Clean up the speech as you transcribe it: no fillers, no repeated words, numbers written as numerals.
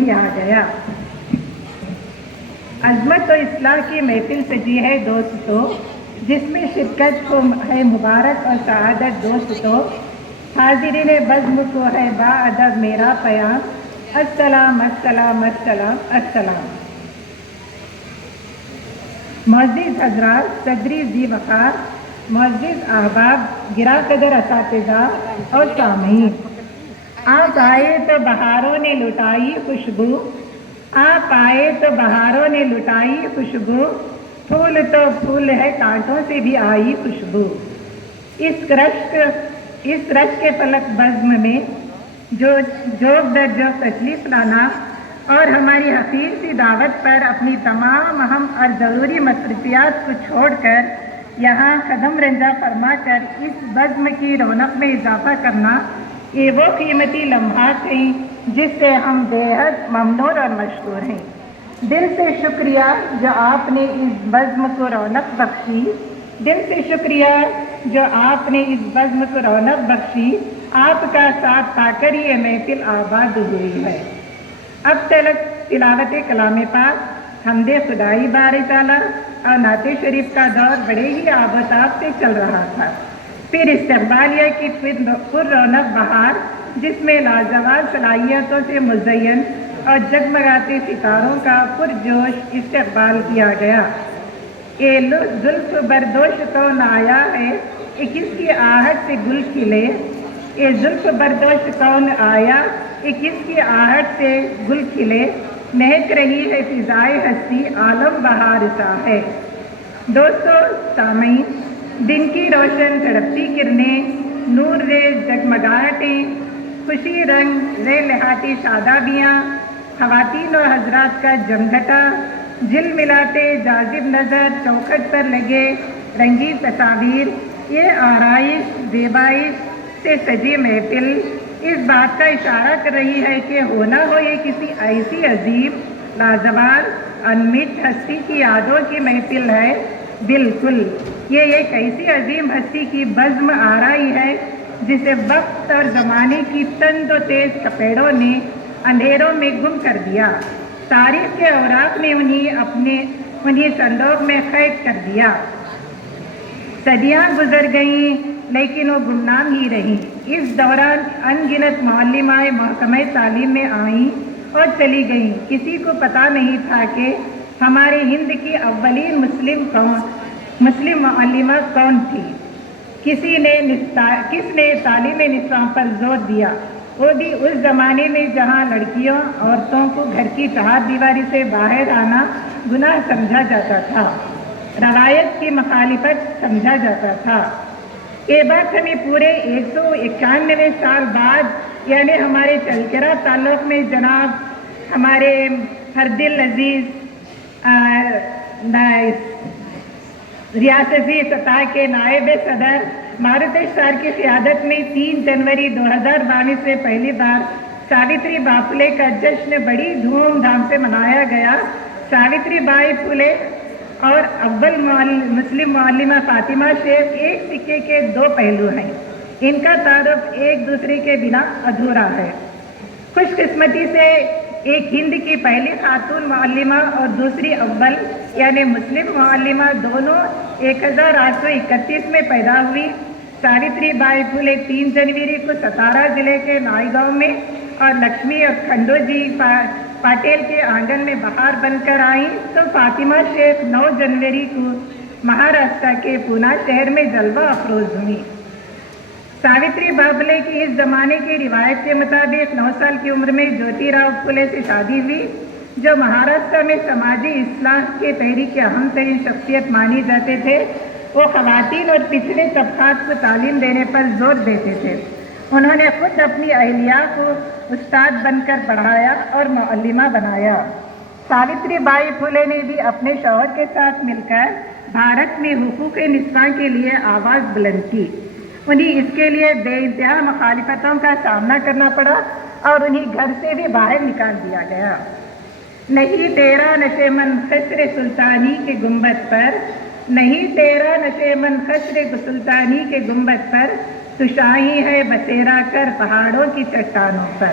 ہی آ گیا۔ عظمت و اصلاح کی محفل سجی ہے دوستو، جس میں شرکت کو ہے مبارک اور سعادت دوستو۔ حاضرین بزم کو ہے با ادب میرا پیام، السلام السلام السلام السلام۔ معزز حضرات، صدری ذی وقار، معزز احباب، گرا قدر اساتذہ اور سامعین، آپ آئے تو بہاروں نے لٹائی خوشبو، آپ آئے تو بہاروں نے لٹائی خوشبو، پھول تو پھول ہے کانٹوں سے بھی آئی خوشبو۔ اس رشک فلک بزم میں جوگ در جوگ تشریف لانا اور ہماری حقیر سی دعوت پر اپنی تمام اہم اور ضروری مصروفیات کو چھوڑ کر یہاں قدم رنجہ فرما کر اس بزم کی رونق میں اضافہ کرنا، یہ وہ قیمتی لمحات ہیں جس سے ہم بے حد ممنون اور مشکور ہیں۔ دل سے شکریہ جو آپ نے اس بزم کو رونق بخشی، دل سے شکریہ جو آپ نے اس بزم کو رونق بخشی، آپ کا ساتھ پا کر یہ محفل آباد ہوئی ہے۔ اب تلک تلاوت کلام پاک، حمد خدائی باری تعالیٰ اور نعت شریف کا دور بڑے ہی آب و تاب سے چل رہا تھا۔ پھر استقبالیہ کی پر رونق بہار، جس میں لازوال صلاحیتوں سے مزین اور جگمگاتے ستاروں کا پرجوش استقبال کیا گیا۔ اے زلف بردوش کون آیا ہے کہ کس کی آہٹ سے گل کھلے، اے زلف بردوش کون آیا کہ کس کی آہٹ سے گل کھلے، مہک رہی ہے فضائے ہستی عالم بہار سا ہے۔ دوستو سامعین، دن کی روشن تڑپتی کرنیں، نور ریز جگمگاہٹیں، خوشی رنگ رے لہاتی شادابیاں، خواتین و حضرات کا جمگھٹا، جل ملاتے جاذب نظر چوکھٹ پر لگے رنگین تصاویر، یہ آرائش زیبائش سے سجی محفل اس بات کا اشارہ کر رہی ہے کہ ہونا ہو یہ کسی ایسی عظیم لازوال انمٹ ہستی کی یادوں کی محفل ہے۔ بالکل، یہ ایک ایسی عظیم ہستی کی بزم آرائی ہے جسے وقت اور زمانے کی تند و تیز چپیڑوں نے اندھیروں میں گم کر دیا، تاریخ کے اوراق نے انہیں صندوق میں قید کر دیا۔ صدیاں گزر گئیں لیکن وہ گمنام ہی رہیں۔ اس دوران ان گنت معلمائیں محکمہ تعلیم میں آئیں اور چلی گئیں، کسی کو پتہ نہیں تھا کہ ہمارے ہند کی اولین مسلم معلمہ کون تھی، کس نے تعلیم نساء پر زور دیا، وہ بھی اس زمانے میں جہاں لڑکیوں عورتوں کو گھر کی چہار دیواری سے باہر آنا گناہ سمجھا جاتا تھا، روایت کی مخالفت سمجھا جاتا تھا۔ یہ بات ہمیں پورے 191 سال بعد، یعنی ہمارے چلکرا تعلق میں جناب ہمارے ہر دل عزیز ریاستی سطح کے نائب صدر ماروتیش سر کی قیادت میں 3 جنوری 2022 سے پہلی بار ساوتری بائی پھولے کا جشن بڑی دھوم دھام سے منایا گیا۔ ساوتری بائی پھولے اور اول مسلم معلمہ فاطمہ شیخ ایک سکے کے 2 پہلو ہیں، ان کا تعارف ایک دوسرے کے بنا ادھورا ہے۔ خوش قسمتی سے ایک ہند کی پہلی خاتون معلمہ اور دوسری اول یعنی مسلم معلمہ دونوں 1831 میں پیدا ہوئی۔ ساوتری بائی پھولے 3 جنوری کو ستارا ضلع کے نائی گاؤں میں اور لکشمی اور کھنڈو جی پاٹیل کے آنگن میں بہار بن کر آئیں، تو فاطمہ شیخ 9 جنوری کو مہاراشٹر کے پونا شہر میں جلوہ افروز ہوئی۔ ساوتری بائی پھولے کی اس زمانے کی روایت کے مطابق 9 سال کی عمر میں جیوتی راؤ پھولے سے شادی ہوئی، جو مہاراشٹر میں سماجی اصلاح کے تحریک کے اہم ترین شخصیت مانی جاتے تھے۔ وہ خواتین اور پچھڑے طبقات کو تعلیم دینے پر زور دیتے تھے۔ انہوں نے خود اپنی اہلیہ کو استاد بن کر پڑھایا اور معلمہ بنایا۔ ساوتری بائی پھولے نے بھی اپنے شوہر کے ساتھ مل کر بھارت میں حقوق نساء کے لیے آواز بلند کی۔ انہیں اس کے لیے بے انتہا مخالفتوں کا سامنا کرنا پڑا اور انہیں گھر سے بھی باہر نکال دیا گیا۔ نہیں تیرا نشیمن خسر سلطانی کے گنبد پر، نہیں تیرا نشیمن خسر سلطانی کے گنبد پر، تو شاہی ہے بسیرا کر پہاڑوں کی چٹانوں پر۔